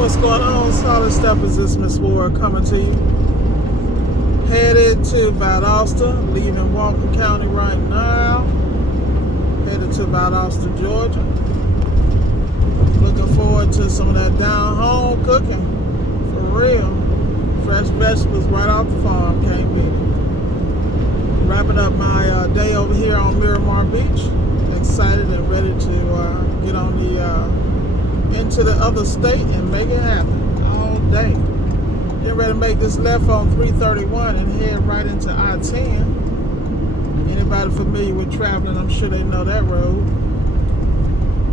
What's going on, Solid Steppers? This Miss Ward coming to you. Headed to Valdosta, leaving Walton County right now. Headed to Valdosta, Georgia. Looking forward to some of that down home cooking. For real. Fresh vegetables right off the farm. Can't beat it. Wrapping up my day over here on Miramar Beach. Excited and ready to get on the into the other state and make it happen all day. Getting ready to make this left on 331 and head right into I-10. Anybody familiar with traveling, I'm sure they know that road.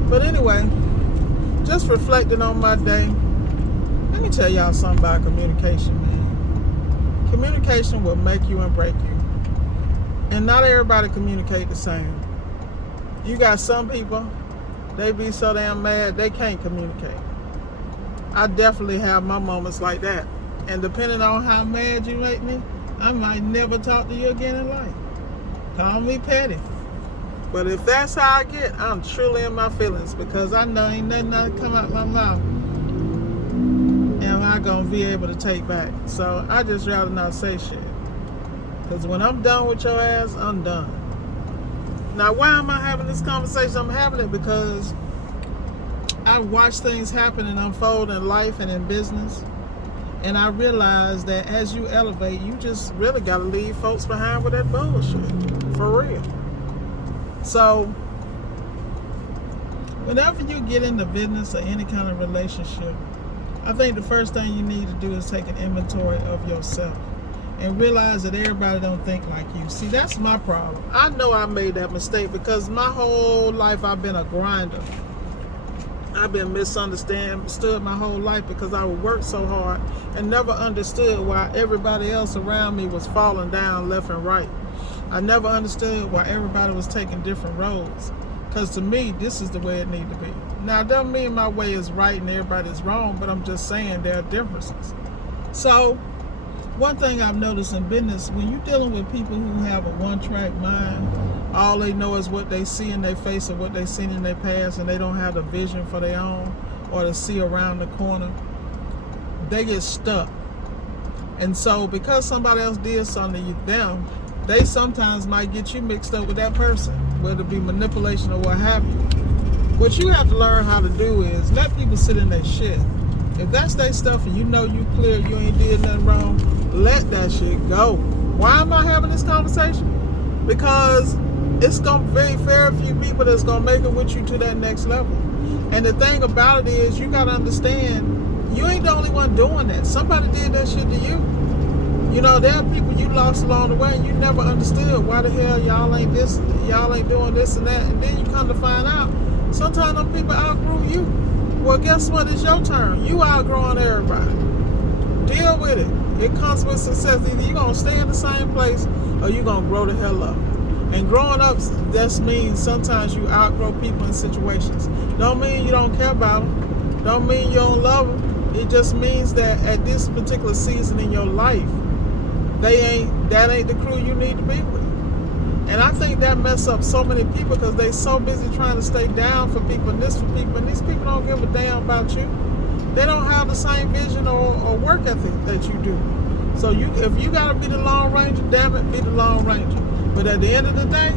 But anyway, just reflecting on my day. Let me tell y'all something about communication, man. Communication will make you and break you. And not everybody communicate the same. You got some people, they be so damn mad they can't communicate. I definitely have my moments like that. And depending on how mad you make me, I might never talk to you again in life. Call me petty. But if that's how I get, I'm truly in my feelings, because I know ain't nothing that come out my mouth am I gonna be able to take back. So I just rather not say shit. Because when I'm done with your ass, I'm done. Now, why am I having this conversation? I'm having it because I watch things happen and unfold in life and in business. And I realize that as you elevate, you just really got to leave folks behind with that bullshit. For real. So, whenever you get into business or any kind of relationship, I think the first thing you need to do is take an inventory of yourself. And realize that everybody don't think like you. See, that's my problem. I know I made that mistake because my whole life I've been a grinder. I've been misunderstood my whole life because I would work so hard and never understood why everybody else around me was falling down left and right. I never understood why everybody was taking different roads. Because to me, this is the way it needs to be. Now, it doesn't mean my way is right and everybody's wrong, but I'm just saying there are differences. So, one thing I've noticed in business, when you're dealing with people who have a one-track mind, all they know is what they see in their face or what they've seen in their past, and they don't have the vision for their own or to see around the corner, they get stuck. And so because somebody else did something to them, they sometimes might get you mixed up with that person, whether it be manipulation or what have you. What you have to learn how to do is let people sit in their shit. If that's their stuff and you know you clear, you ain't did nothing wrong, let that shit go. Why am I having this conversation? Because it's going to be very few people that's going to make it with you to that next level. And the thing about it is, you got to understand, you ain't the only one doing that. Somebody did that shit to you. You know, there are people you lost along the way and you never understood why the hell y'all ain't doing this and that. And then you come to find out, sometimes them people outgrew you. Well, guess what? It's your turn. You outgrowing everybody. Deal with it. It comes with success. Either you're going to stay in the same place or you're going to grow the hell up. And growing up, that means sometimes you outgrow people in situations. Don't mean you don't care about them. Don't mean you don't love them. It just means that at this particular season in your life, that ain't the crew you need to be with. And I think that mess up so many people because they so busy trying to stay down for people and this for people, and these people don't give a damn about you. They don't have the same vision or work ethic that you do. So if you gotta be the Lone Ranger, damn it, be the Lone Ranger. But at the end of the day,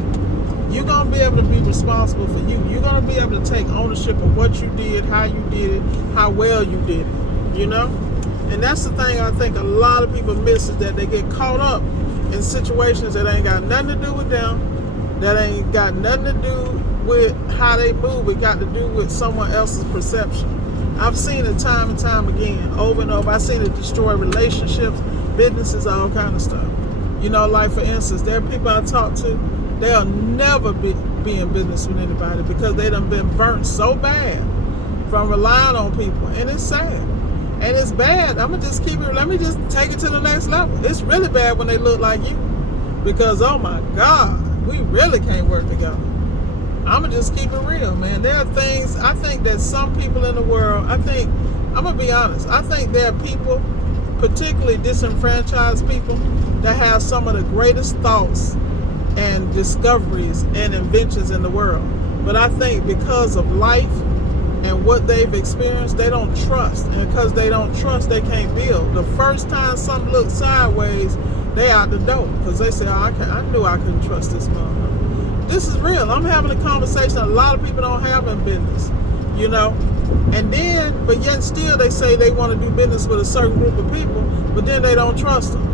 you're gonna be able to be responsible for you. You're gonna be able to take ownership of what you did, how you did it, how well you did it, you know? And that's the thing I think a lot of people miss, is that they get caught up in situations that ain't got nothing to do with them, that ain't got nothing to do with how they move. It got to do with someone else's perception. I've seen it time and time again, over and over. I've seen it destroy relationships, businesses, all kind of stuff. You know, like for instance, there are people I talk to, they'll never be in business with anybody because they done been burnt so bad from relying on people. And it's sad. And it's bad. Let me just take it to the next level. It's really bad when they look like you. Because, oh my God, we really can't work together. I'm going to just keep it real, man. There are things, I think that some people in the world, I'm going to be honest, I think there are people, particularly disenfranchised people, that have some of the greatest thoughts and discoveries and inventions in the world. But I think because of life and what they've experienced, they don't trust. And because they don't trust, they can't build. The first time something looks sideways, they out the door. Because they say, oh, I knew I couldn't trust this motherfucker. This is real. I'm having a conversation a lot of people don't have in business, you know. And then, but yet still they say they want to do business with a certain group of people, but then they don't trust them.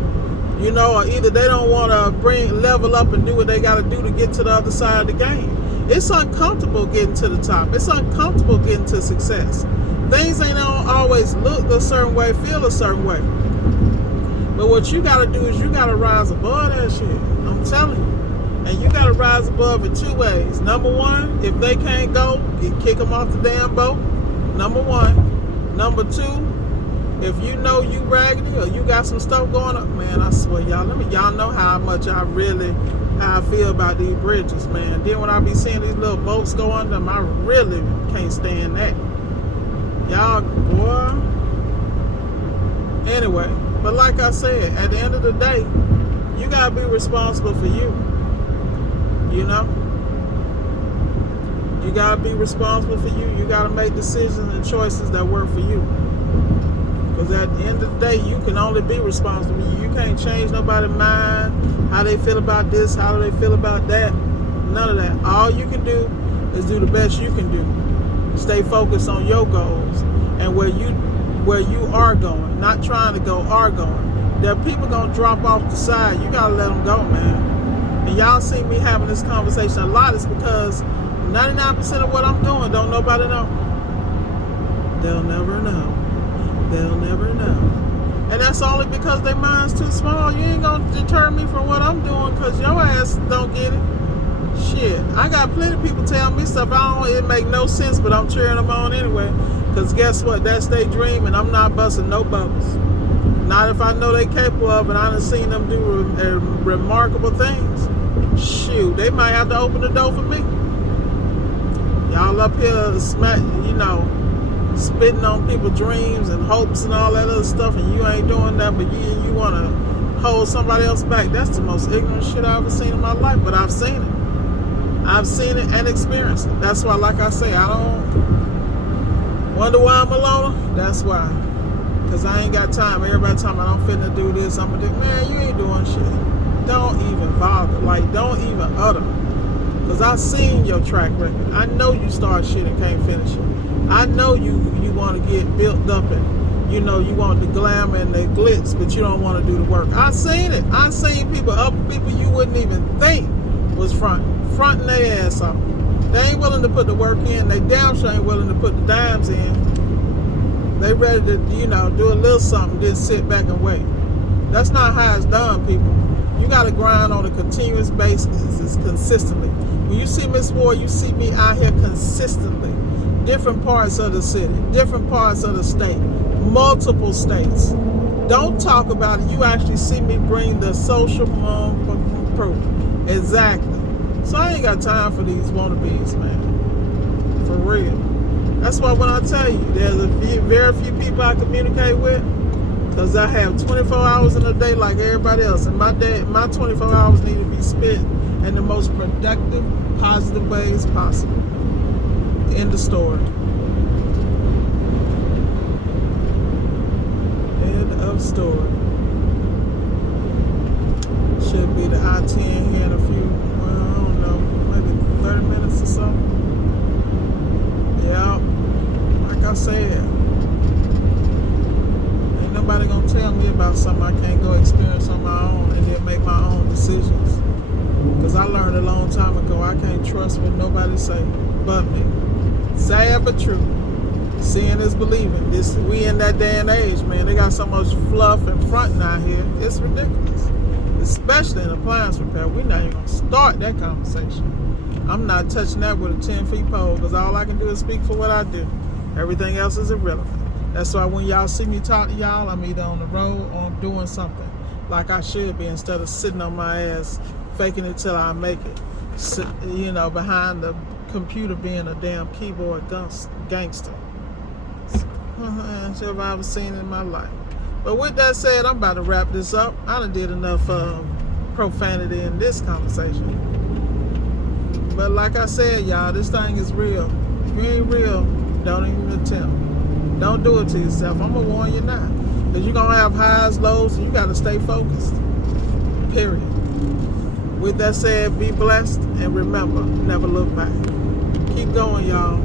You know, or either they don't want to level up and do what they got to do to get to the other side of the game. It's uncomfortable getting to the top. It's uncomfortable getting to success. Things ain't always look a certain way, feel a certain way. But what you got to do is you got to rise above that shit. I'm telling you. And you got to rise above it two ways. Number one, if they can't go, you kick them off the damn boat. Number one. Number two, if you know you raggedy or you got some stuff going on, man, I swear, y'all know how much how I feel about these bridges, man. Then when I be seeing these little boats go under them, I really can't stand that. Y'all, boy. Anyway, but like I said, at the end of the day, you gotta be responsible for you. You know? You gotta be responsible for you. You gotta make decisions and choices that work for you. Because at the end of the day, you can only be responsible. You can't change nobody's mind, how they feel about this, how they feel about that. None of that. All you can do is do the best you can do. Stay focused on your goals and where you are going. Not trying to go, are going. There are people gonna drop off the side. You gotta let them go, man. And y'all see me having this conversation a lot. It's because 99% of what I'm doing don't nobody know. They'll never know. They'll never know. And that's only because their mind's too small. You ain't gonna deter me from what I'm doing because your ass don't get it. Shit, I got plenty of people tell me stuff it make no sense, but I'm cheering them on anyway. Because guess what? That's their dream, and I'm not busting no bubbles. Not if I know they capable of it. I done seen them do remarkable things. Shoot, they might have to open the door for me. Y'all up here spitting on people's dreams and hopes and all that other stuff, and you ain't doing that, but you want to hold somebody else back. That's the most ignorant shit I've ever seen in my life, but I've seen it. I've seen it and experienced it. That's why, like I say, I don't wonder why I'm a loner. That's why. Because I ain't got time. Everybody telling me I'm finna do this, I'm gonna do, man, you ain't doing shit. Don't even bother. Like, don't even utter. Because I seen your track record. I know you start shit and can't finish it. I know you want to get built up and, you want the glamour and the glitz, but you don't want to do the work. I seen it. I seen people you wouldn't even think was fronting their ass off. They ain't willing to put the work in. They damn sure ain't willing to put the dimes in. They ready to, do a little something, then sit back and wait. That's not how it's done, people. You got to grind on a continuous basis, consistently. When you see Miss Ward, you see me out here consistently. Different parts of the city, different parts of the state, multiple states. Don't talk about it. You actually see me bring the social proof. Exactly. So I ain't got time for these wannabes, man. For real. That's why when I tell you, there's very few people I communicate with, because I have 24 hours in a day like everybody else. And my 24 hours need to be spent in the most productive, positive ways possible. End of story. End of story. Should be the I-10 here in a few, I don't know, maybe 30 minutes or so. Yeah, like I said, ain't nobody gonna tell me about something I can't go experience on my own and then make my own decisions. Because I learned a long time ago, I can't trust what nobody say but me. Sad but true. Seeing is believing. We in that day and age, man. They got so much fluff and fronting out here. It's ridiculous. Especially in appliance repair. We're not even going to start that conversation. I'm not touching that with a 10-foot pole because all I can do is speak for what I do. Everything else is irrelevant. That's why when y'all see me talk to y'all, I'm either on the road or I'm doing something like I should be instead of sitting on my ass faking it till I make it. Behind the computer being a damn keyboard gangster. That's what I've seen in my life. But with that said, I'm about to wrap this up. I done did enough profanity in this conversation. But like I said, y'all, this thing is real. If you ain't real, Don't even attempt. Don't do it to yourself. I'm going to warn you now. Because you're going to have highs, lows, and you got to stay focused. Period. With that said, be blessed, and remember, never look back. Keep going, y'all.